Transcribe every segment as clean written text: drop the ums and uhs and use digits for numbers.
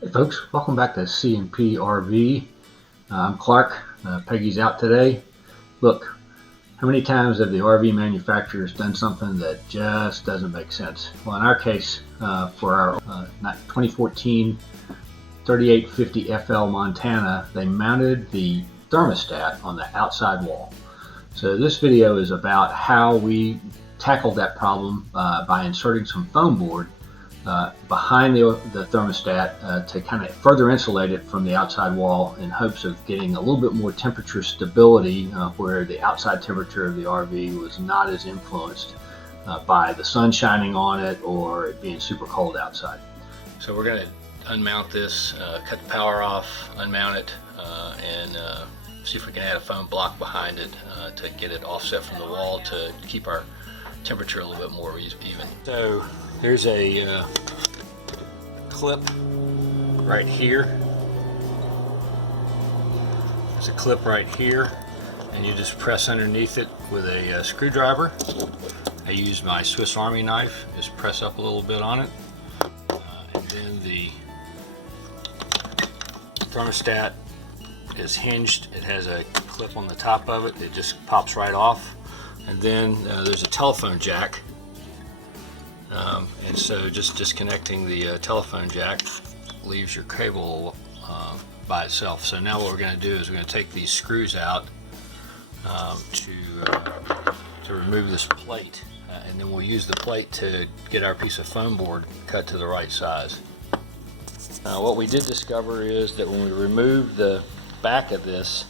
Hey folks, welcome back to C&P RV. I'm Clark. Peggy's out today. Look, how many times have the RV manufacturers done something that just doesn't make sense? Well, in our case, for our 2014 3850 FL Montana, they mounted the thermostat on the outside wall. So this video is about how we tackled that problem by inserting some foam board behind the thermostat to kind of further insulate it from the outside wall in hopes of getting a little bit more temperature stability where the outside temperature of the RV was not as influenced by the sun shining on it or it being super cold outside. So we're going to unmount this, cut the power off, unmount it, and see if we can add a foam block behind it to get it offset from the wall to keep our temperature a little bit more even. So there's a clip right here. There's a clip right here, and you just press underneath it with a screwdriver. I use my Swiss Army knife, just press up a little bit on it, and then the thermostat is hinged. It has a clip on the top of it. It just pops right off. And then there's a telephone jack, and so just disconnecting the telephone jack leaves your cable by itself. So now what we're going to do is we're going to take these screws out to remove this plate, and then we'll use the plate to get our piece of foam board cut to the right size. What we did discover is that when we remove the back of this,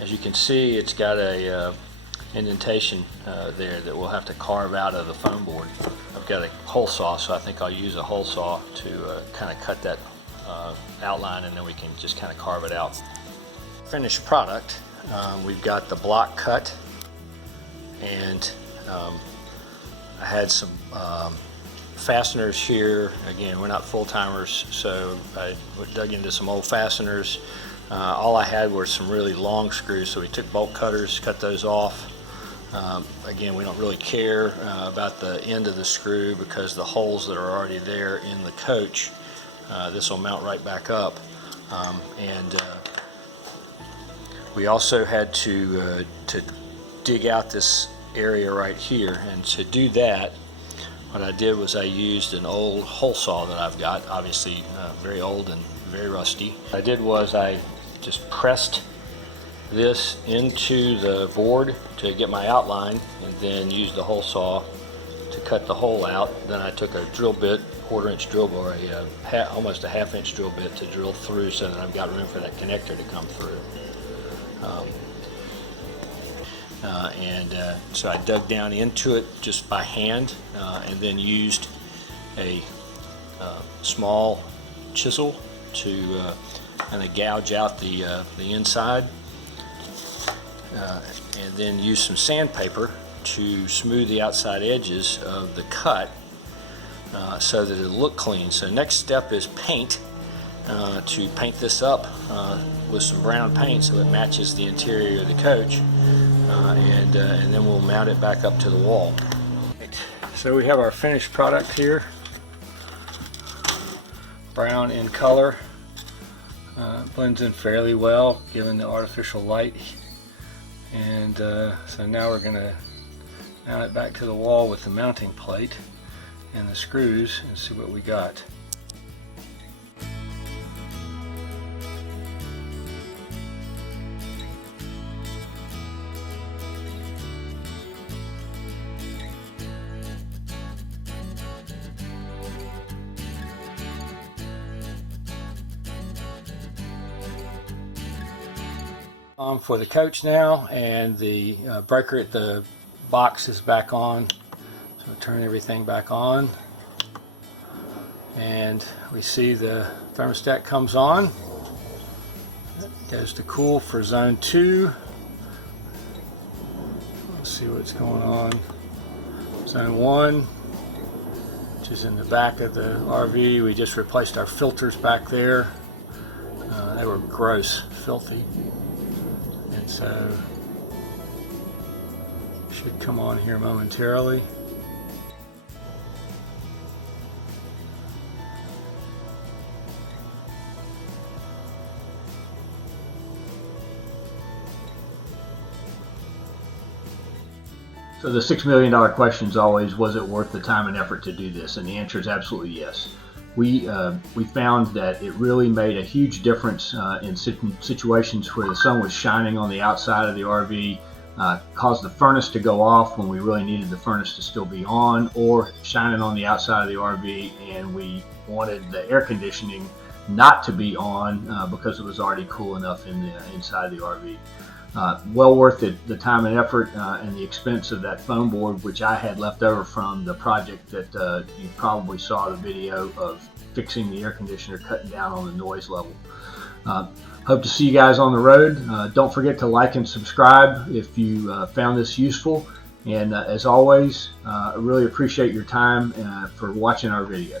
as you can see, it's got a indentation there that we'll have to carve out of the foam board. I've got a hole saw, so I think I'll use a hole saw to kind of cut that outline, and then we can just kind of carve it out. Finished product, we've got the block cut, and I had some fasteners here. Again, we're not full-timers, so I dug into some old fasteners. All I had were some really long screws, so we took bolt cutters, cut those off. Again, we don't really care about the end of the screw because the holes that are already there in the coach, this will mount right back up. And we also had to dig out this area right here, and to do that, what I did was I used an old hole saw that I've got, obviously very old and very rusty. What I did was I just pressed this into the board to get my outline, and then used the hole saw to cut the hole out. Then I took a drill bit, quarter-inch drill bit, or almost a half-inch drill bit to drill through so that I've got room for that connector to come through. So I dug down into it just by hand, and then used a small chisel to kind of gouge out the inside, and then use some sandpaper to smooth the outside edges of the cut so that it'll look clean. So next step is paint, to paint this up with some brown paint so it matches the interior of the coach, and then we'll mount it back up to the wall. So we have our finished product here, brown in color. Blends in fairly well given the artificial light, and so now we're going to mount it back to the wall with the mounting plate and the screws and see what we got. For the coach now, and the breaker at the box is back on, so turn everything back on, and we see the thermostat comes on. It goes to cool for zone 2. Let's see what's going on. Zone 1, which is in the back of the RV. We just replaced our filters back there. They were gross, filthy. And so should come on here momentarily. So the $6 million question is always, was it worth the time and effort to do this? And the answer is absolutely yes. We found that it really made a huge difference in situations where the sun was shining on the outside of the RV, caused the furnace to go off when we really needed the furnace to still be on, or shining on the outside of the RV and we wanted the air conditioning not to be on because it was already cool enough in the inside of the RV. Well worth it, the time and effort and the expense of that foam board, which I had left over from the project that you probably saw the video of fixing the air conditioner, cutting down on the noise level. Hope to see you guys on the road. Don't forget to like and subscribe if you found this useful. And as always, I really appreciate your time for watching our video.